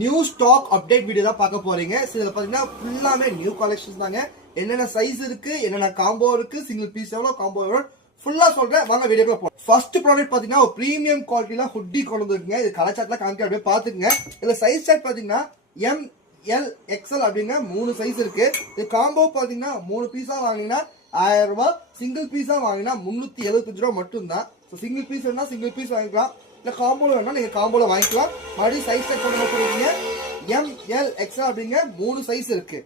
New stock update video தான் பார்க்க போறீங்க. இதுல பாத்தீங்கன்னா ஃபுல்லாமே நியூ கலெக்ஷன்ஸ் தாங்க. என்னென்ன சைஸ் இருக்கு, என்னென்ன காம்போ இருக்கு, சிங்கிள் பீஸ் எவ்வளவு, காம்போ எவ்வளவு ஃபுல்லா சொல்றேன். வாங்க வீடியோக்குள்ள போலாம். ஃபர்ஸ்ட் ப்ராடக்ட் பாத்தீங்கன்னா ஒரு பிரீமியம் குவாலிட்டில ஹுட்டி கொண்டு வந்திருக்குங்க. இது கலர் சார்ட்ல காமிக்க அப்படியே பாத்துக்கங்க. இதுல சைஸ் சார்ட் பாத்தீங்கன்னா எம் எல் எக்ஸ்எல் அப்படிங்க 3 சைஸ் இருக்கு. இது காம்போ பாத்தீங்கன்னா 3 பீஸா வாங்கினா 1000 ரூபாய், சிங்கிள் பீஸா வாங்கினா 375 ரூபாய் மட்டும் தான். சிங்கிள் பீஸ் வேணா சிங்கிள் பீஸ் வாங்கிக்கலாம், இல்ல காம்போல வேணா நீங்க காம்போல வாங்கிக்கலாம். மறுபடியும் சைஸ் செக் பண்ண போறீங்க. எம் எல் எக்ஸ்எல் அப்படிங்க 3 சைஸ் இருக்கு.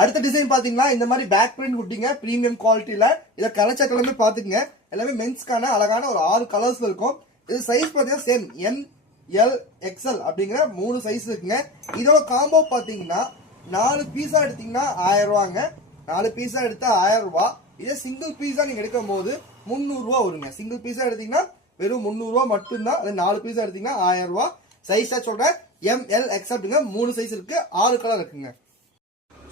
அடுத்த டிசைன் பாத்தீங்கன்னா இந்த மாதிரி பேக் பிரிண்ட் ஹுட்டிங்க பிரீமியம் குவாலிட்டியில. இத கலர் சார்ட் எல்லாமே பாத்துக்கங்க. எல்லாமே மென்ஸ்க்கான அழகான ஒரு 6 கலர்ஸ்ல இருக்கும். இது சைஸ் பாத்தீங்கன்னா சேம் எம் எல் எக்ஸ்எல் அப்படிங்கிற 3 சைஸ் இருக்குங்க. இதோட காம்போ பாத்தீங்கன்னா 4 பீஸா எடுத்தீங்கன்னா 1000 ரூபாங்க. 4 பீஸா எடுத்தா 1000 ரூபாய். இதே சிங்கிள் பீஸா நீங்க எடுக்கும் போது 300 ரூபாய் வருங்க. சிங்கிள் பீஸா எடுத்தீங்கன்னா வெறும் 300 ரூபாய் மட்டும்தான். அது 4 பீஸா எடுத்தீங்கன்னா 1000 ரூபாய். சைஸா சொல்றேன் எம் எல் எக்ஸ்எல் அப்படிங்க 3 சைஸ் இருக்கு, 6 கலர் இருக்குங்க.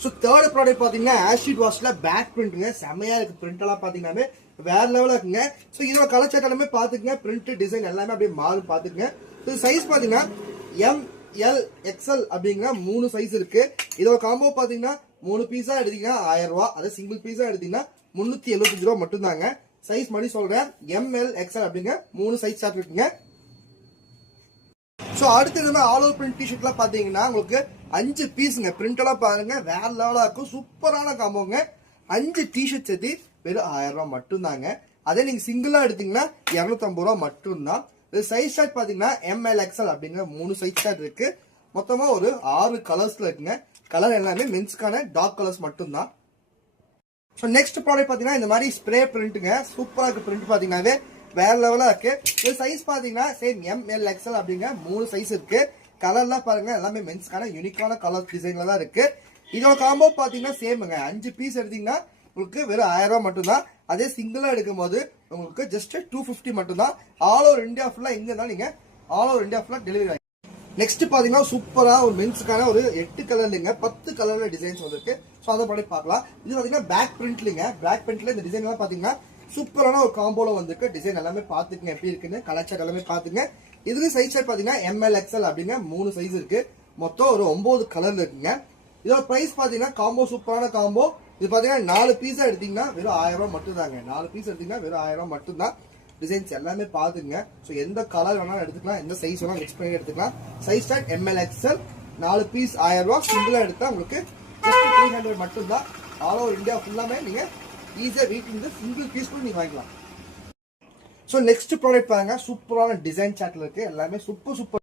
ஸோ தேர்ட் ப்ராடக்ட் பாத்தீங்கன்னா ஆஷிட் வாஷ்ல பேக் பிரிண்ட்ங்க. செமையா இருக்கு. பிரிண்ட் எல்லாம் பாத்தீங்கன்னா வேற லெவலா இருக்குங்க. ஸோ இதோட கலர் சார்ட் எல்லாமே பாத்துக்கங்க. பிரிண்ட் டிசைன் எல்லாமே அப்படியே மாறும் பாத்துக்கங்க. ஸோ சைஸ் பாத்தீங்கன்னா எம் எல் எக்ஸ்எல் அப்படிங்கிற 3 சைஸ் இருக்கு. இதோட காம்போ பாத்தீங்கன்னா 3 பீஸா எடுத்தீங்கன்னா 1000 ரூபாய். அதே சிங்கிள் பீஸா எடுத்தீங்கன்னா 375 ரூபாய் மட்டும் தாங்க. சைஸ் மாதிரி சொல்றேன் எம் எல் எக்ஸ்எல் அப்படிங்க 3 சைஸ் சார்ட் இருக்குங்க. ஸோ அடுத்து இந்த ஆல் ஓவர் பிரிண்ட் டிஷர்ட்லாம் பாத்தீங்கன்னா உங்களுக்கு 5 பீஸுங்க. பிரிண்ட் எல்லாம் பாருங்க வேற லெவலா இருக்கும். சூப்பரான காம்போங்க. 5 டிஷர்ட் சேர்த்து வெறும் 1000 ரூபாய் மட்டும் தாங்க. அதே நீங்க சிங்கிளா எடுத்தீங்கன்னா 250 ரூபாய் மட்டும் தான். இது சைஸ் சார்ட் பாத்தீங்கன்னா எம் எல் எக்ஸ்எல் அப்படிங்கிற 3 சைஸ் சார்ட் இருக்கு. மொத்தமா ஒரு 6 கலர்ஸ்ல இருக்குங்க. கலர் எல்லாமே மென்ஸ்க்கான டார்க் கலர்ஸ் மட்டும் தான். ஸோ நெக்ஸ்ட் ப்ராடக்ட் பாத்தீங்கன்னா இந்த மாதிரி ஸ்ப்ரே பிரிண்ட்டுங்க. சூப்பரா இருக்கு. பிரிண்ட் பாத்தீங்கன்னாவே வேற லெவலா இருக்கு. இது சைஸ் பாத்தீங்கன்னா சேம் எம் எல் எக்ஸ்எல் அப்படிங்க 3 சைஸ் இருக்கு. கலர்லாம் பாருங்க எல்லாமே மென்ஸ்க்கான யூனிக்கான கலர் டிசைன்ல தான் இருக்கு. இதோட காம்போ பாத்தீங்கன்னா சேமுங்க. 5 பீஸ் எடுத்தீங்கன்னா உங்களுக்கு வெறும் 1000 ரூபாய் மட்டும் தான். அதே சிங்கிளா எடுக்கும் போது உங்களுக்கு ஜஸ்ட் 250 மட்டும் தான். ஆல் ஓவர் இந்தியா ஃபுல்லா எங்க இருந்தாலும் நீங்க ஆல் ஓவர் இந்தியா ஃபுல்லா டெலிவரி. நெக்ஸ்ட் பாத்தீங்கன்னா சூப்பரா ஒரு மென்ஸ்க்கான ஒரு 8 கலர்லங்க 10 கலர்ல டிசைன்ஸ் வந்திருக்கு. ஸோ அதை ப்ராடக்ட் பார்க்கலாம். இது பாத்தீங்கன்னா பேக் பிரிண்ட்லங்க. பேக் பிரிண்ட்ல இந்த டிசைன் எல்லாம் பாத்தீங்கன்னா சூப்பரான ஒரு காம்போல வந்திருக்கு. டிசைன் எல்லாமே பாத்துக்கங்க எப்படி இருக்குன்னு. கலர் சார்ட் எல்லாமே பாத்துங்க. இதுல சைஸ் சார்ட் பாத்தீங்கன்னா எம் எல் எக்ஸ்எல் அப்படிங்க 3 சைஸ் இருக்கு. மொத்தம் ஒரு 9 கலர்ல இருக்குங்க. இதோட பிரைஸ் பாத்தீங்கன்னா காம்போ சூப்பரான காம்போ. இது பாத்தீங்கன்னா 4 பீஸா எடுத்தீங்கன்னா வெறும் 1000 ரூபாய் மட்டும் தாங்க. 4 பீஸ் எடுத்தீங்கன்னா வெறும் 1000 ரூபாய் மட்டும் தான். டிசைன்ஸ் எல்லாமே பாத்துங்க. ஸோ எந்த கலர் வேணாலும் எடுத்துக்கலாம், எந்த சைஸ் வேணாலும் மிக்ஸ் பண்ணி எடுத்துக்கலாம். Size chart M L XL 4 piece 1000 ரூபாய். சிங்கிளா எடுத்தா உங்களுக்கு 300 மட்டும் தான். ஆல் ஓவர் இந்தியா ஃபுல்லாமே நீங்க ஈஸியா வீட்டுல இருந்து சிங்கிள் பீஸ் கூட நீங்க வாங்கிக்கலாம். ஸோ நெக்ஸ்ட் ப்ராடக்ட் பாருங்க. சூப்பரான டிசைன் சார்ட்ல இருக்கு. எல்லாமே சூப்பர்